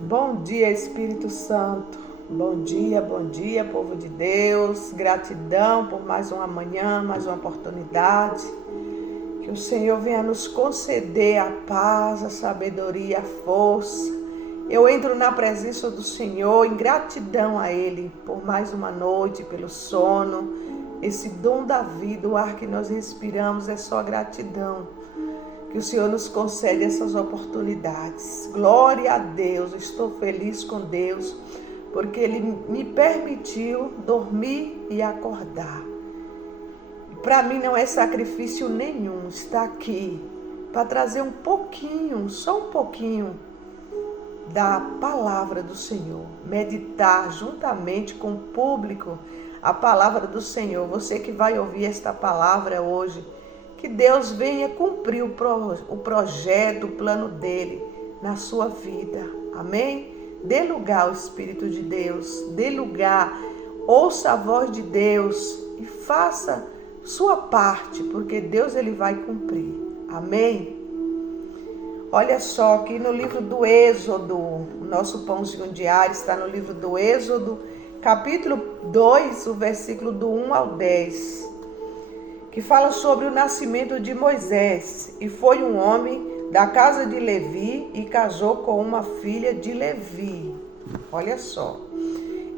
Bom dia, Espírito Santo. Bom dia, povo de Deus. Gratidão por mais uma manhã, mais uma oportunidade. Que o Senhor venha nos conceder a paz, a sabedoria, a força. Eu entro na presença do Senhor em gratidão a Ele por mais uma noite, pelo sono, esse dom da vida, o ar que nós respiramos é só gratidão. Que o Senhor nos concede essas oportunidades. Glória a Deus, estou feliz com Deus, porque Ele me permitiu dormir e acordar. Para mim não é sacrifício nenhum estar aqui para trazer um pouquinho, só um pouquinho, da palavra do Senhor. Meditar juntamente com o público a palavra do Senhor. Você que vai ouvir esta palavra hoje, que Deus venha cumprir o projeto, o plano dele na sua vida. Amém? Dê lugar ao Espírito de Deus. Dê lugar. Ouça a voz de Deus e faça sua parte, porque Deus ele vai cumprir. Amém? Olha só, aqui no livro do Êxodo, o nosso pãozinho diário está no livro do Êxodo, capítulo 2, o versículo do 1 ao 10. Que fala sobre o nascimento de Moisés. E foi um homem da casa de Levi e casou com uma filha de Levi. Olha só.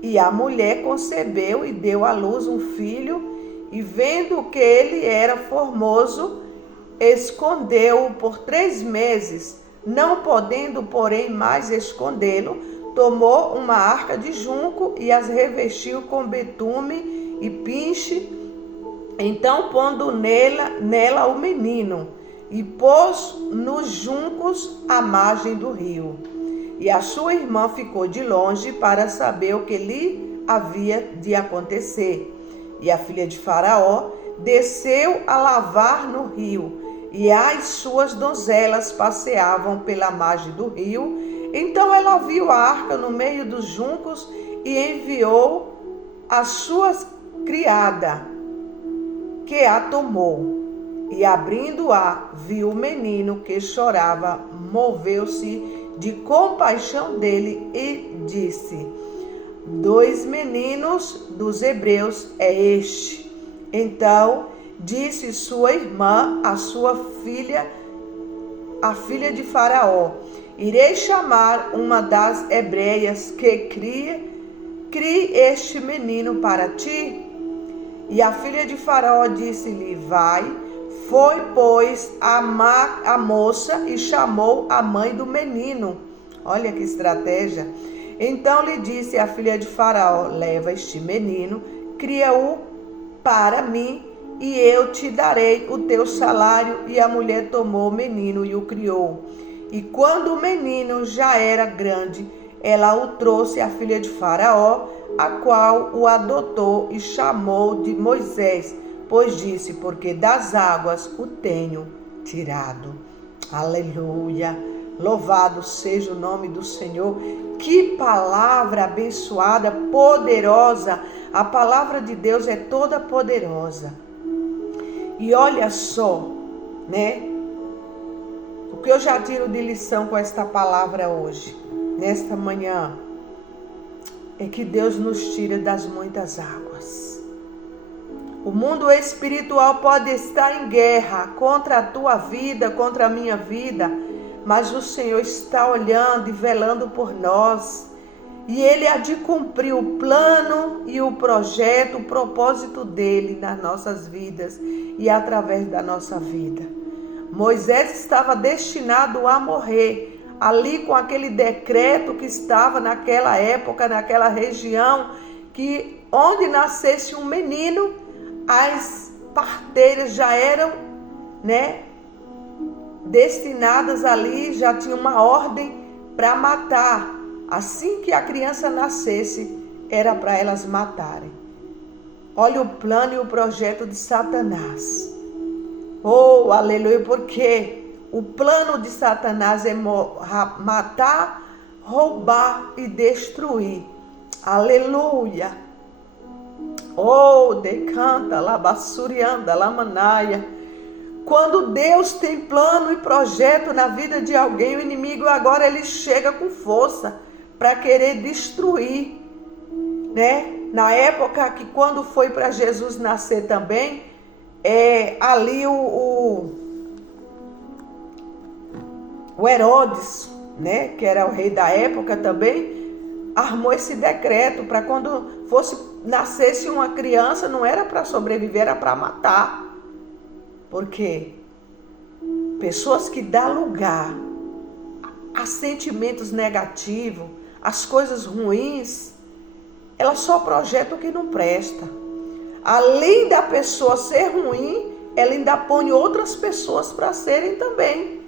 E a mulher concebeu e deu à luz um filho, e vendo que ele era formoso, escondeu-o por 3 meses. Não podendo, porém, mais escondê-lo, tomou uma arca de junco e as revestiu com betume e pinche. Então, pondo nela o menino, e pôs nos juncos à margem do rio. E a sua irmã ficou de longe para saber o que lhe havia de acontecer. E a filha de Faraó desceu a lavar no rio, e as suas donzelas passeavam pela margem do rio. Então ela viu a arca no meio dos juncos e enviou a sua criada, que a tomou, e abrindo-a, viu o menino que chorava, moveu-se de compaixão dele e disse: 2 meninos dos hebreus é este. Então disse sua irmã, a filha de Faraó: irei chamar uma das hebreias que crie este menino para ti. E a filha de Faraó disse-lhe: vai. Foi, pois, a moça e chamou a mãe do menino. Olha que estratégia. Então lhe disse a filha de Faraó: leva este menino, cria-o para mim, e eu te darei o teu salário. E a mulher tomou o menino e o criou. E quando o menino já era grande, ela o trouxe à filha de Faraó, a qual o adotou e chamou de Moisés, pois disse: porque das águas o tenho tirado. Aleluia! Louvado seja o nome do Senhor. Que palavra abençoada, poderosa. A palavra de Deus é toda poderosa. E olha só, né? O que eu já tiro de lição com esta palavra hoje, nesta manhã, é que Deus nos tira das muitas águas. O mundo espiritual pode estar em guerra contra a tua vida, contra a minha vida, mas o Senhor está olhando e velando por nós. E Ele há de cumprir o plano e o projeto, o propósito dEle nas nossas vidas e através da nossa vida. Moisés estava destinado a morrer, ali com aquele decreto que estava naquela época, naquela região, que onde nascesse um menino, as parteiras já eram, destinadas ali, já tinha uma ordem para matar. Assim que a criança nascesse, era para elas matarem. Olha o plano e o projeto de Satanás. Oh, aleluia, porque o plano de Satanás é matar, roubar e destruir. Aleluia. Oh, decanta, labassurianda, lamanaia. Quando Deus tem plano e projeto na vida de alguém, o inimigo agora ele chega com força para querer destruir, né? Na época que quando foi para Jesus nascer também, ali o Herodes, né, que era o rei da época também, armou esse decreto para quando nascesse uma criança, não era para sobreviver, era para matar. Porque pessoas que dão lugar a sentimentos negativos, as coisas ruins, elas só projetam o que não presta. Além da pessoa ser ruim, ela ainda põe outras pessoas para serem também.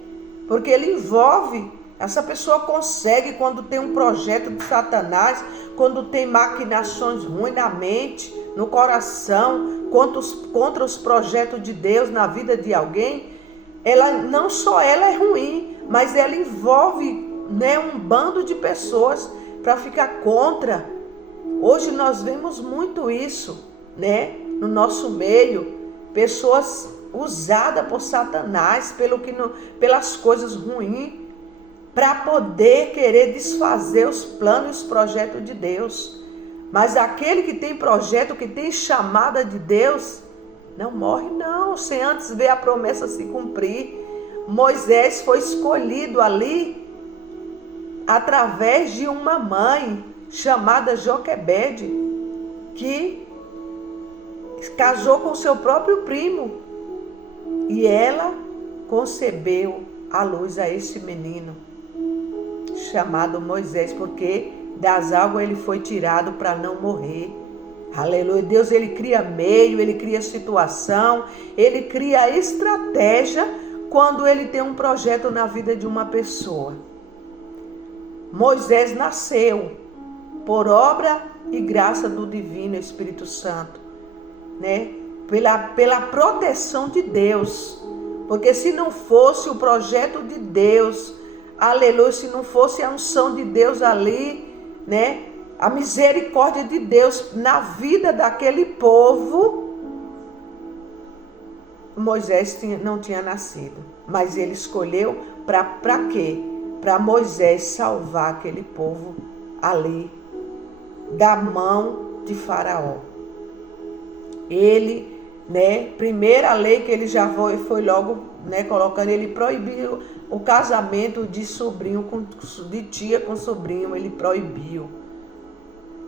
Porque ele envolve, essa pessoa consegue, quando tem um projeto de Satanás, quando tem maquinações ruins na mente, no coração, contra os projetos de Deus na vida de alguém, não só ela é ruim, mas ela envolve, né, um bando de pessoas para ficar contra. Hoje nós vemos muito isso, né, no nosso meio, pessoas usadas por Satanás pelas coisas ruins, para poder querer desfazer os planos e os projetos de Deus. Mas aquele que tem projeto, que tem chamada de Deus, não morre não, sem antes ver a promessa se cumprir. Moisés foi escolhido ali através de uma mãe chamada Joquebede, que casou com seu próprio primo. E ela concebeu à luz a esse menino chamado Moisés, porque das águas ele foi tirado para não morrer. Aleluia. Deus, ele cria meio, ele cria situação, ele cria estratégia quando ele tem um projeto na vida de uma pessoa. Moisés nasceu por obra e graça do Divino Espírito Santo, né? Pela proteção de Deus. Porque se não fosse o projeto de Deus, aleluia, se não fosse a unção de Deus ali, né? A misericórdia de Deus na vida daquele povo, Moisés não tinha nascido. Mas ele escolheu para quê? Para Moisés salvar aquele povo ali da mão de Faraó. Ele, né, primeira lei que ele já foi logo, né, colocando, ele proibiu o casamento de de tia com sobrinho, ele proibiu.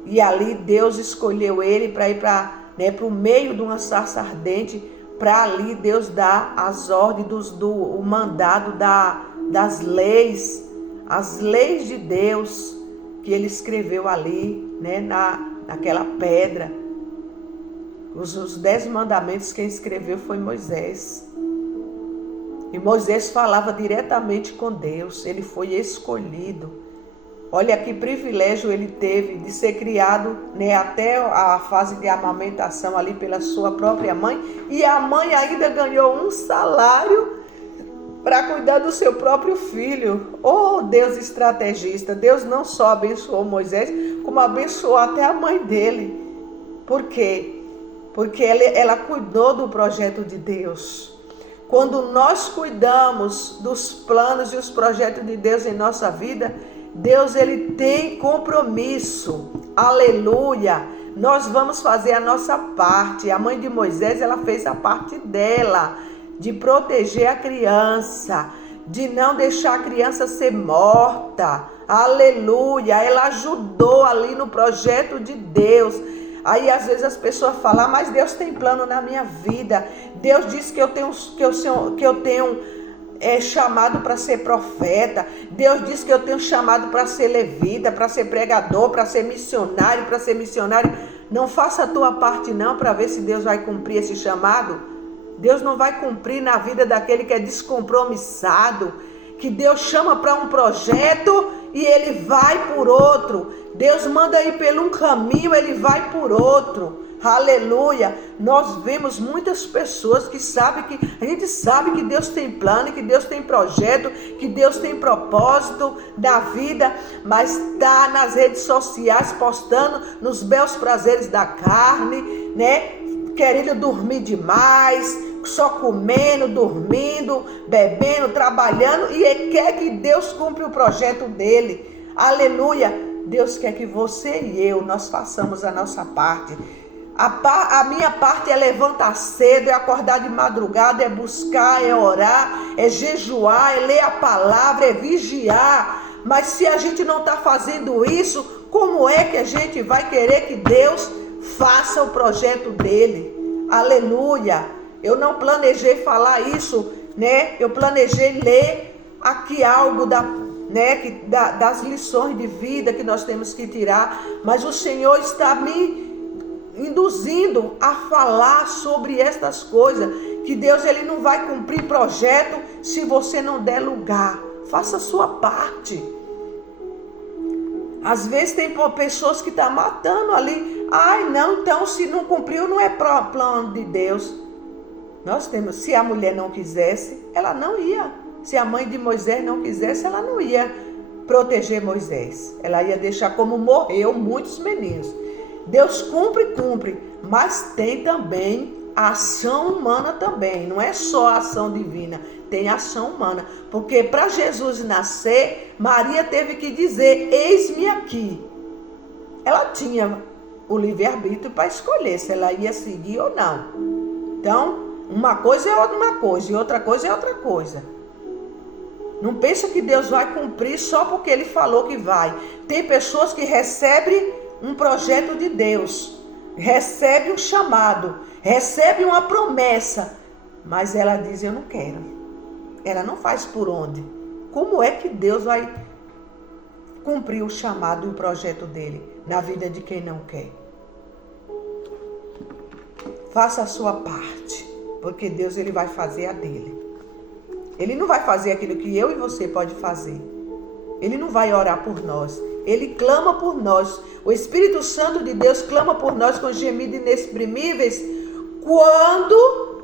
E ali Deus escolheu ele para ir para o meio de uma sarça ardente, para ali Deus dar as ordens, o mandado das leis, as leis de Deus que ele escreveu ali, né, naquela pedra. Os 10 mandamentos quem escreveu foi Moisés. E Moisés falava diretamente com Deus, ele foi escolhido. Olha que privilégio ele teve de ser criado, né, até a fase de amamentação ali pela sua própria mãe. E a mãe ainda ganhou um salário para cuidar do seu próprio filho. Oh, Deus estrategista! Deus não só abençoou Moisés, como abençoou até a mãe dele. Por quê? Porque ela cuidou do projeto de Deus. Quando nós cuidamos dos planos e os projetos de Deus em nossa vida, Deus, ele tem compromisso. Aleluia! Nós vamos fazer a nossa parte. A mãe de Moisés, ela fez a parte dela, de proteger a criança, de não deixar a criança ser morta. Aleluia! Ela ajudou ali no projeto de Deus. Aí às vezes as pessoas falam, mas Deus tem plano na minha vida. Deus disse que eu tenho chamado para ser profeta. Deus disse que eu tenho chamado para ser levita, para ser pregador, para ser missionário, Não faça a tua parte não, para ver se Deus vai cumprir esse chamado. Deus não vai cumprir na vida daquele que é descompromissado, que Deus chama para um projeto e ele vai por outro. Deus manda ir por um caminho, ele vai por outro. Aleluia. Nós vemos muitas pessoas a gente sabe que Deus tem plano, que Deus tem projeto, que Deus tem propósito da vida, mas está nas redes sociais postando nos belos prazeres da carne, né? Querendo dormir demais, só comendo, dormindo, bebendo, trabalhando, e ele quer que Deus cumpra o projeto dele. Aleluia! Deus quer que você e eu, nós façamos a nossa parte. A minha parte é levantar cedo, é acordar de madrugada, é buscar, é orar, é jejuar, é ler a palavra, é vigiar. Mas se a gente não está fazendo isso, como é que a gente vai querer que Deus faça o projeto dele? Aleluia! Eu não planejei falar isso, né? Eu planejei ler aqui algo das lições de vida que nós temos que tirar. Mas o Senhor está me induzindo a falar sobre estas coisas, que Deus ele não vai cumprir projeto se você não der lugar. Faça a sua parte. Às vezes tem pessoas que estão matando ali. Ai, não, então se não cumpriu, não é plano de Deus. Nós temos, se a mulher não quisesse, ela não ia. Se a mãe de Moisés não quisesse, ela não ia proteger Moisés. Ela ia deixar como morreu muitos meninos. Deus cumpre, mas tem também a ação humana também. Não é só a ação divina, tem a ação humana. Porque para Jesus nascer, Maria teve que dizer, eis-me aqui. Ela tinha o livre-arbítrio para escolher se ela ia seguir ou não. Então, uma coisa é uma coisa e outra coisa é outra coisa. Não pensa que Deus vai cumprir só porque Ele falou que vai. Tem pessoas que recebem um projeto de Deus, recebe um chamado, recebe uma promessa, mas ela diz, eu não quero. Ela não faz por onde. Como é que Deus vai cumprir o chamado e o projeto dele na vida de quem não quer? Faça a sua parte, porque Deus ele vai fazer a dele. Ele não vai fazer aquilo que eu e você pode fazer. Ele não vai orar por nós. Ele clama por nós. O Espírito Santo de Deus clama por nós com gemidos inexprimíveis quando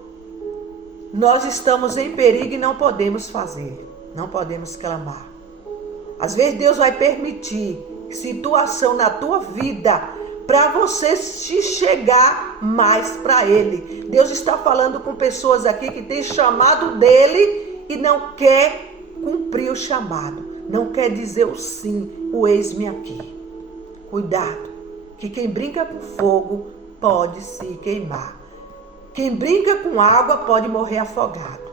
nós estamos em perigo e não podemos fazer. Não podemos clamar. Às vezes Deus vai permitir situação na tua vida para você se chegar mais para Ele. Deus está falando com pessoas aqui que têm chamado dEle e não quer cumprir o chamado. Não quer dizer o sim, o eis-me aqui. Cuidado, que quem brinca com fogo pode se queimar. Quem brinca com água pode morrer afogado.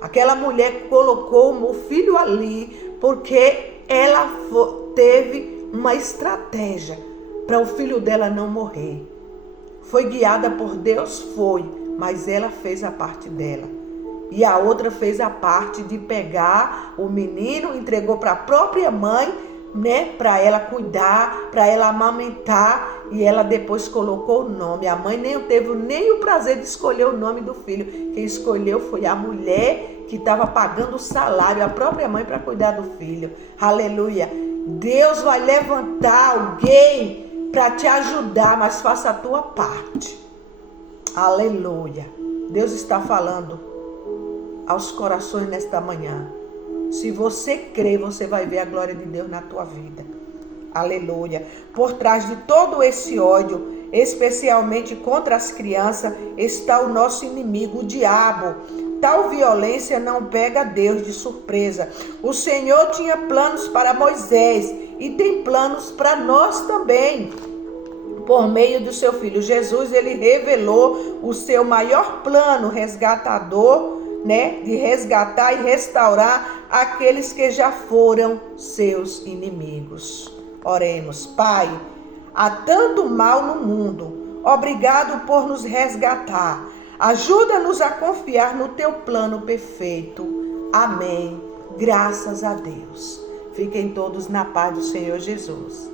Aquela mulher colocou o filho ali porque ela teve uma estratégia para o filho dela não morrer. Foi guiada por Deus? Foi, mas ela fez a parte dela. E a outra fez a parte de pegar o menino, entregou para a própria mãe, né, para ela cuidar, para ela amamentar, e ela depois colocou o nome. A mãe nem teve nem o prazer de escolher o nome do filho. Quem escolheu foi a mulher que estava pagando o salário, a própria mãe, para cuidar do filho. Aleluia! Deus vai levantar alguém para te ajudar, mas faça a tua parte. Aleluia! Deus está falando aos corações nesta manhã. Se você crê, você vai ver a glória de Deus na tua vida. Aleluia. Por trás de todo esse ódio, especialmente contra as crianças, está o nosso inimigo, o diabo. Tal violência não pega Deus de surpresa. O Senhor tinha planos para Moisés e tem planos para nós também. Por meio do seu Filho Jesus, ele revelou o seu maior plano resgatador, né, de resgatar e restaurar aqueles que já foram seus inimigos. Oremos. Pai, há tanto mal no mundo. Obrigado por nos resgatar. Ajuda-nos a confiar no teu plano perfeito. Amém. Graças a Deus. Fiquem todos na paz do Senhor Jesus.